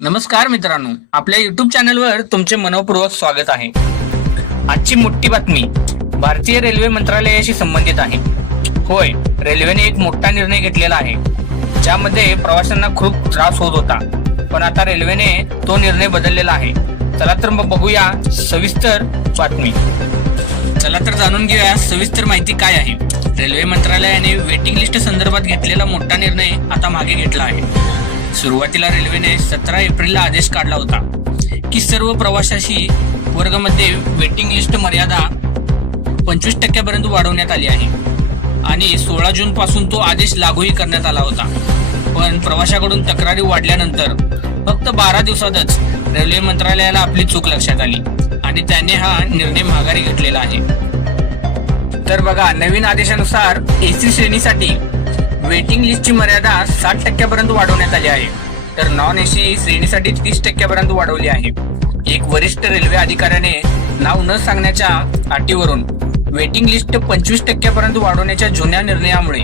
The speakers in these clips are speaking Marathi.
नमस्कार मित्रांनो आपल्या युट्यूब चॅनलवर तुमचे मनपूर्वक स्वागत आहे. आजची मोठी बातमी भारतीय रेल्वे मंत्रालयाशी संबंधित आहे. होय रेल्वेने एक मोठा निर्णय घेतलेला आहे ज्यामध्ये प्रवाशांना खूप त्रास होत होता. पण आता रेल्वेने तो निर्णय बदललेला आहे. चला तर मग बघूया सविस्तर बातमी. चला तर जाणून घेऊया सविस्तर माहिती काय आहे. रेल्वे मंत्रालयाने वेटिंग लिस्ट संदर्भात घेतलेला मोठा निर्णय आता मागे घेतला आहे. सुरुवातीला रेल्वेने सतरा एप्रिलला आदेश काढला होता की सर्व प्रवाशाशी वर्गामध्ये वेटिंग लिस्ट मर्यादा पंचवीस टक्क्यापर्यंत वाढवण्यात आली आहे. आणि सोळा जून पासून तो आदेश लागूही करण्यात आला होता. पण प्रवाशाकडून तक्रारी वाढल्यानंतर फक्त बारा दिवसातच रेल्वे मंत्रालयाला आपली चूक लक्षात आली आणि त्याने हा निर्णय माघारी घेतलेला आहे. तर बघा नवीन आदेशानुसार एसी श्रेणीसाठी वेटिंग लिस्टची मर्यादा साठ टक्क्यापर्यंत वाढवण्यात आली आहे. तर नॉन एसी श्रेणीसाठी तीस टक्क्यापर्यंत वाढवली आहे. एक वरिष्ठ रेल्वे अधिकाऱ्याने नाव न सांगण्याच्या अटीवरून वेटिंग लिस्ट पंचवीस टक्क्यापर्यंत वाढवण्याच्या जुन्या निर्णयामुळे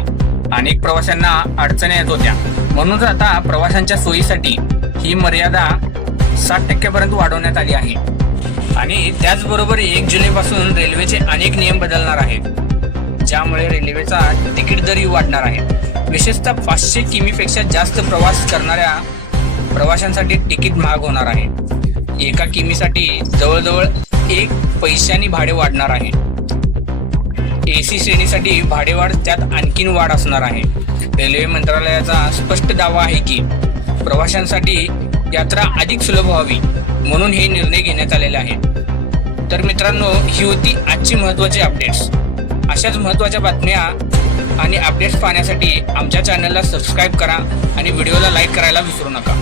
अनेक प्रवाशांना अडचणी येत होत्या. म्हणूनच आता प्रवाशांच्या सोयीसाठी ही मर्यादा साठ टक्क्यापर्यंत वाढवण्यात आली आहे. आणि त्याचबरोबर एक जुलैपासून रेल्वेचे अनेक नियम बदलणार आहेत. ज्यामुळे रेल्वेचा तिकीट दरही वाढणार आहे. विशेषतः पाचशे किमीपेक्षा जास्त प्रवास करणाऱ्या प्रवाशांसाठी तिकीट महाग होणार आहे. एका किमीसाठी जवळजवळ एक पैशानी भाडे वाढणार आहे. सी श्रेणीसाठी भाडेवाढ त्यात आणखीन वाढ असणार आहे. रेल्वे मंत्रालयाचा स्पष्ट दावा आहे की प्रवाशांसाठी यात्रा अधिक सुलभ व्हावी म्हणून हे निर्णय घेण्यात आलेले आहे. तर मित्रांनो ही होती आजची महत्त्वाची अपडेट्स अशाच महत्त्वाच्या बातम्या आणि अपडेट्स पाहण्यासाठी आमच्या चॅनलला सबस्क्राईब करा आणि व्हिडिओला लाईक करायला विसरू नका.